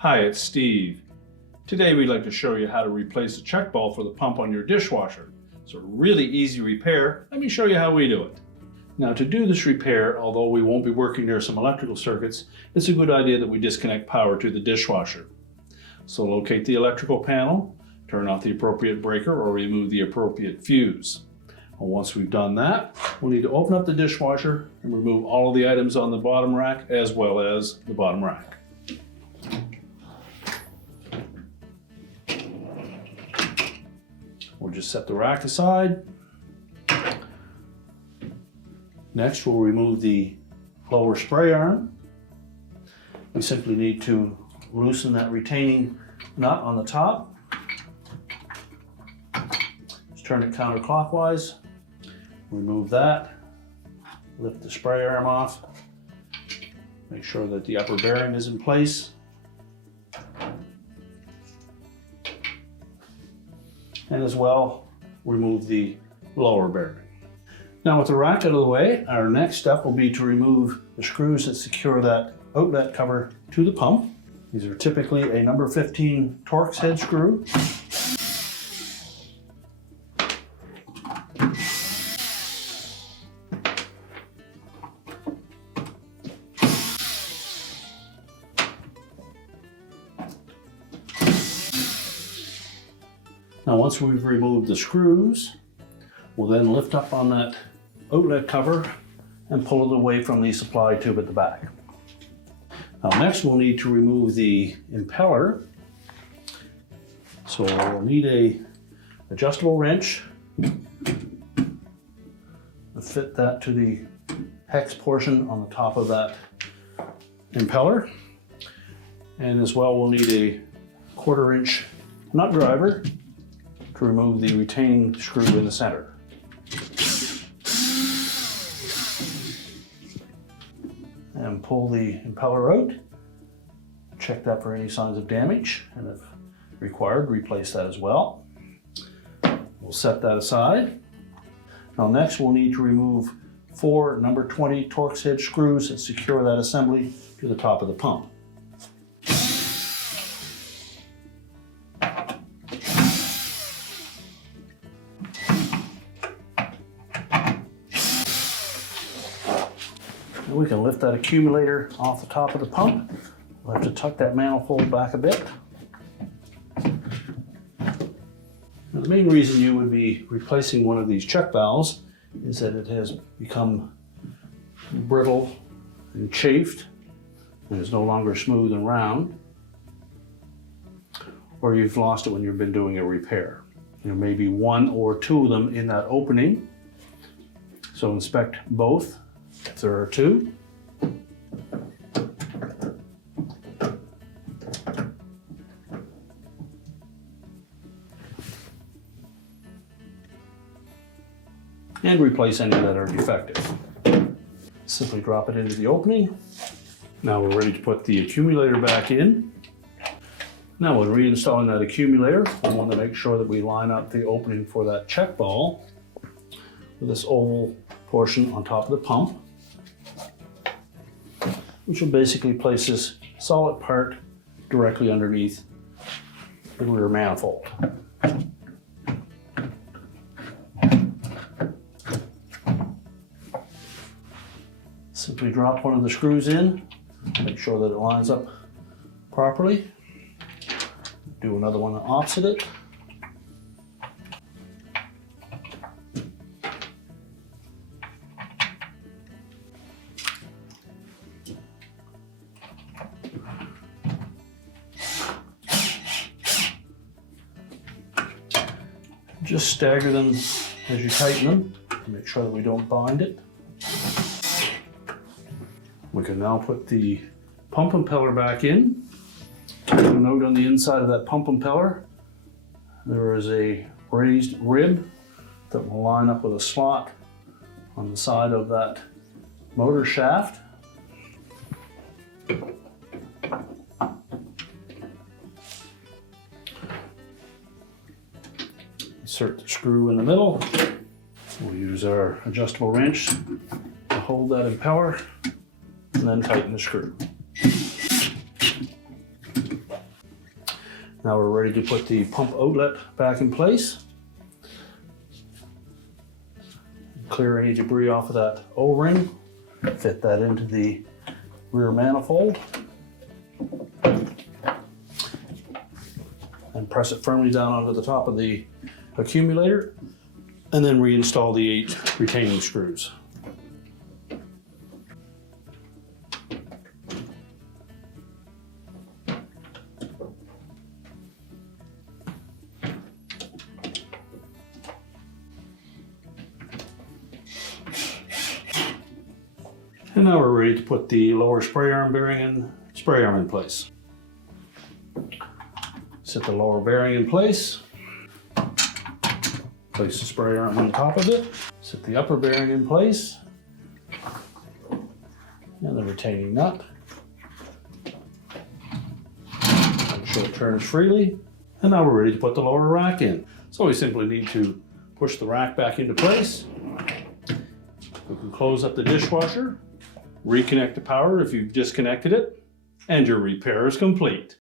Hi, it's Steve. Today we'd like to show you how to replace the check ball for the pump on your dishwasher. It's a really easy repair. Let me show you how we do it. Now, to do this repair, although we won't be working near some electrical circuits, it's a good idea that we disconnect power to the dishwasher. So locate the electrical panel, turn off the appropriate breaker or remove the appropriate fuse. Well, once we've done that, we'll need to open up the dishwasher and remove all of the items on the bottom rack as well as the bottom rack. We'll just set the rack aside. Next, we'll remove the lower spray arm. We simply need to loosen that retaining nut on the top. Just turn it counterclockwise. Remove that. Lift the spray arm off. Make sure that the upper bearing is in place. And as well, remove the lower bearing. Now, with the rack out of the way, our next step will be to remove the screws that secure that outlet cover to the pump. These are typically a number 15 Torx head screw. Now, once we've removed the screws, we'll then lift up on that outlet cover and pull it away from the supply tube at the back. Now, next we'll need to remove the impeller. So we'll need a adjustable wrench to fit that to the hex portion on the top of that impeller. And as well, we'll need a 1/4 inch nut driver to remove the retaining screw in the center. And pull the impeller out. Check that for any signs of damage, and if required, replace that as well. We'll set that aside. Now next we'll need to remove 4 number 20 Torx head screws that secure that assembly to the top of the pump. We can lift that accumulator off the top of the pump. We'll have to tuck that manifold back a bit. Now, the main reason you would be replacing one of these check valves is that it has become brittle and chafed and is no longer smooth and round, or you've lost it when you've been doing a repair. There may be 1 or 2 of them in that opening, so inspect both if there are 2. And replace any that are defective. Simply drop it into the opening. Now we're ready to put the accumulator back in. Now when reinstalling that accumulator, we want to make sure that we line up the opening for that check ball with this oval portion on top of the pump, which will basically place this solid part directly underneath the rear manifold. Simply drop one of the screws in, make sure that it lines up properly. Do another one opposite it. Just stagger them as you tighten them to make sure that we don't bind it. We can now put the pump impeller back in. A note on the inside of that pump impeller, there is a raised rib that will line up with a slot on the side of that motor shaft. Insert the screw in the middle. We'll use our adjustable wrench to hold that impeller and then tighten the screw. Now we're ready to put the pump outlet back in place. Clear any debris off of that O-ring. Fit that into the rear manifold. And press it firmly down onto the top of the accumulator. And then reinstall the 8 retaining screws. And now we're ready to put the lower spray arm bearing and spray arm in place. Set the lower bearing in place. Place the spray arm on top of it. Set the upper bearing in place. And the retaining nut. Make sure it turns freely. And now we're ready to put the lower rack in. So we simply need to push the rack back into place. We can close up the dishwasher. Reconnect the power if you've disconnected it, and your repair is complete.